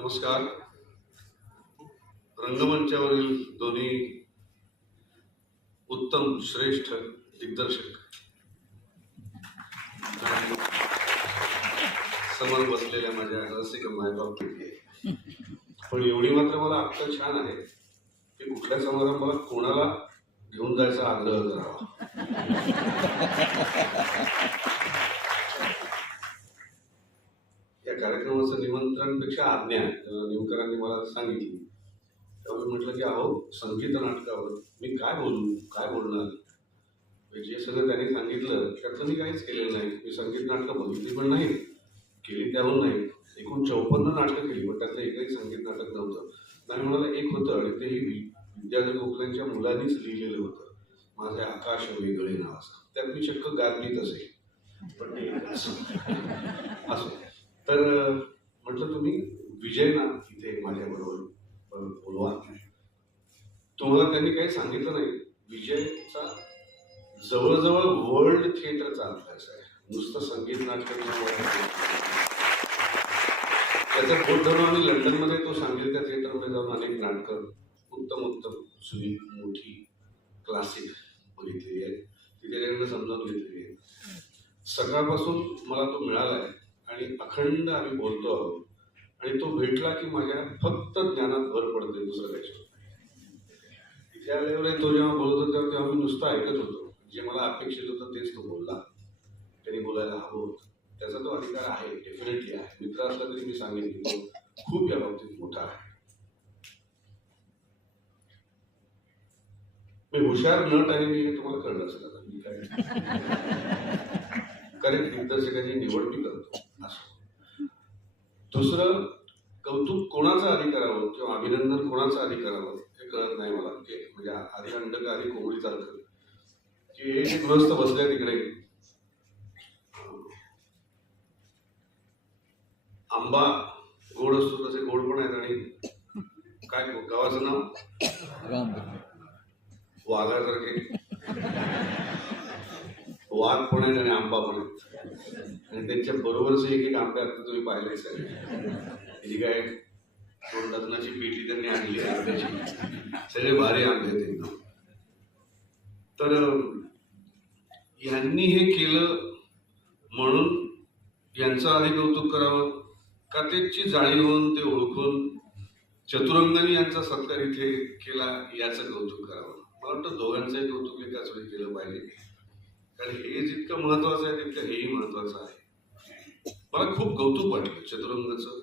नमस्कार. रंगमंचावरील दोन्ही उत्तम श्रेष्ठ दिग्दर्शक आणि समोर बसलेल्या माझ्या रसिक मायबाप, पण एवढी मात्र मला अक्कल छान आहे की कुठल्या समारंभाला कोणाला घेऊन जायचा आग्रह करावा. या कार्यक्रमाचं निमंत्रणपेक्षा आज्ञा नेमकरांनी मला सांगितली. तेव्हा मी म्हटलं की अहो, संगीत नाटकावर मी काय बोलू, काय बोलणार. जे सगळं त्यांनी सांगितलं त्यातलं मी काहीच केलेलं नाही. मी संगीत नाटकं बघितली पण नाही, केली त्याहून नाही. एकूण 54 नाटकं केली, पण त्यातलं एकही संगीत नाटक नव्हतं. नाही म्हणाला एक होतं, आणि तेही विद्याधर गोखलेंच्या मुलांनीच लिहिलेलं होतं, माझे आकाश वेगळे नावाचं. त्यात मी चक्क गाजवीत असेल, पण ते असं. तर म्हटलं तुम्ही विजय ना इथे माझ्याबरोबर बोलवा. तुम्हाला त्यांनी काही सांगितलं नाही. विजयचा जवळजवळ वर्ल्ड थिएटर चालवायचं आहे, नुसतं संगीत नाटक. त्याचा बोट धरून आम्ही लंडनमध्ये तो सांगेल त्या थिएटरमध्ये जाऊन अनेक नाटकं उत्तम उत्तम जुनी मोठी क्लासिक बघितलेली आहे, तिथे त्यांना समजावून घेतलेली आहे. सकाळपासून मला तो मिळाला आहे आणि अखंड आम्ही बोलतो आहोत, आणि तो भेटला की माझ्या फक्त ज्ञानात भर पडते, दुसरं काही. तिथे आल्यावर तो जेव्हा बोलत होता तेव्हा मी नुसतं ऐकत होतो. जे मला अपेक्षित होतं तेच तो बोलला. त्यांनी बोलायला हवं होतं, त्याचा तो अधिकार आहे, डेफिनेटली आहे. मित्र असला तरी मी सांगेन की तो खूप या बाबतीत मोठा आहे. मी हुशार नट आहे मी, हे तुम्हाला कळलं असेल. आता मी काय करेक्ट दिग्दर्शकाची निवड मी करतो असं. दुसरं, कौतुक कोणाचं आधी करावं किंवा अभिनंदन कोणाचं आधी करावं हे कळत नाही मला. म्हणजे आधी अंड का आधी कोंबडी चालतं की हे गृहस्थ बसल्या तिकडे. आंबा गोड असतो तसे गोड पण आहेत. आणि काय गावाचं नाव वाघासारखे वाघ पण आहेत आणि आंबा पण आहेत, आणि त्यांच्या बरोबरचे एक एक आंबे आता तुम्ही पाहिलेच आहे. त्याची काय 2 डझनाची पेटी त्यांनी आणली आंब्याची, सगळे भारी आंबे आहेत एकदम. तर यांनी हे केलं म्हणून यांचं आधी कौतुक करावं का त्याची जाणीव होऊन ते ओळखून चतुरंगाने यांचा सत्कार इथे केला याचं कौतुक करावं. मला वाटतं दोघांचंही कौतुक एकाच वेळी केलं पाहिजे, कारण हे जितकं महत्वाचं आहे तितकं हेही महत्वाचं आहे. मला खूप कौतुक वाटलं चतुरंगाचं.